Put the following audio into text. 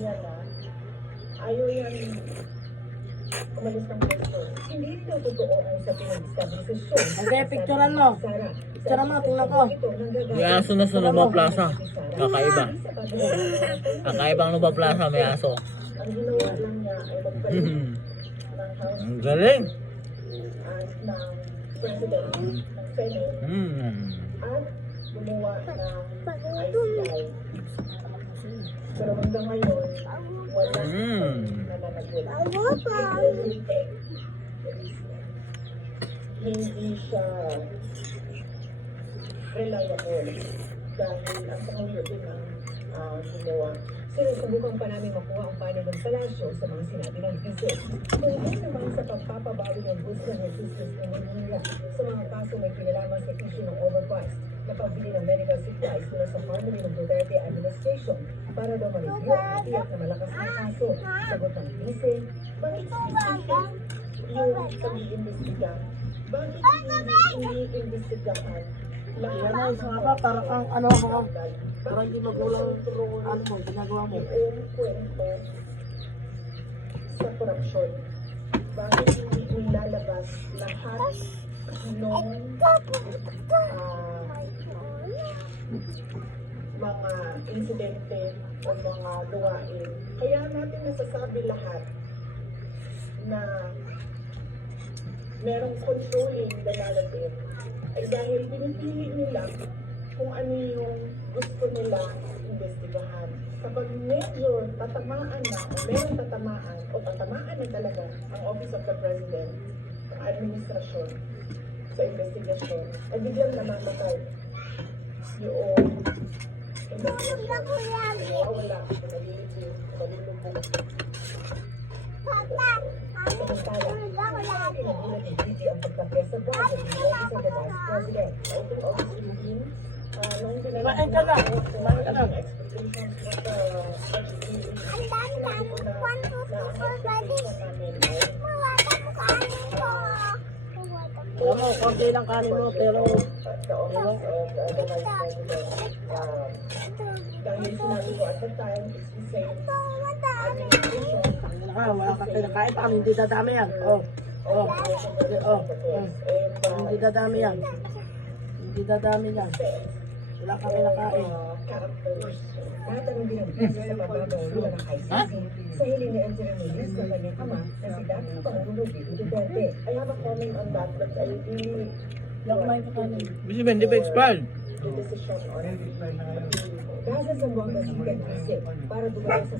niya na ayaw yan umalis ng pwesto. Hindi ito totoo ang sa pinag-establishon. Hindi, picturean mo. Picturean mo, tingnan ko. May aso na sa Nova Plaza. Kakaiba. Kakaiba ang Nova Plaza, may aso. Ang ginawa lang niya ay magpalit ng House Ang galing. at ng President ng Senate at gumawa ng ICI. Pero hanggang ngayon, wala nananagot. Hindi siya reliable dahil ang pangulo din ang gumawa. Sinusubukan pa namin makuha ang panig ng palasyo sa mga sinabi ng visit. Tungkol naman sa pagpapabawi ng goods and resistance ng Manila sa mga kaso may kinalaman sa issue ng overprice na pagbili ng medical supplies mula sa family ng Duterte administration para daw ma-review ang tiyak na malakas na kaso. Sagot ng vice, bakit yung pag-iimbestiga? Bakit hindi iimbestigahan? Yan na, isa ka, para kang ano ako. Para hindi magulang ano mo, ginagawa mo. Yung kwento sa korupsyon. Bakit hindi nilalabas lahat ng mga insidente o mga luwain? Kaya natin nasasabi lahat na merong controlling the narrative ay dahil pinipili nila kung ano yung gusto nila investigahan. Kapag medyo tatamaan na, o meron tatamaan, o tatamaan na talaga ang Office of the President, ang administrasyon sa investigasyon, ay biglang namamatay yung investigasyon. Wala, nalilipin, malulubog. Samantala, kinagulat ng DG ang pagkapresa sa budget ng Office of the Vice President. Open August 15, nung Kumain ka na. Kumain ka na. expectations of the Alam mo, konti lang kanin mo, pero the Office of the Vice President. Dahil sinabi ko at the time, it's the same administration. wala ka kinakain, baka hindi dadami yan. Hindi dadami yan. Hindi dadami yan. Wala ka kinakain. Characters. Kahit anong binabisi sa pababaw ng ICC, sa hiling ni Engineer Luis ng kanyang ama na si dating Pangulo Vico Duterte. I have a comment on that, but I really Kumain ka kanin. Bisa ba, hindi ba expired? the decision on Gaza Zamboanga Secret Visit para dumating sa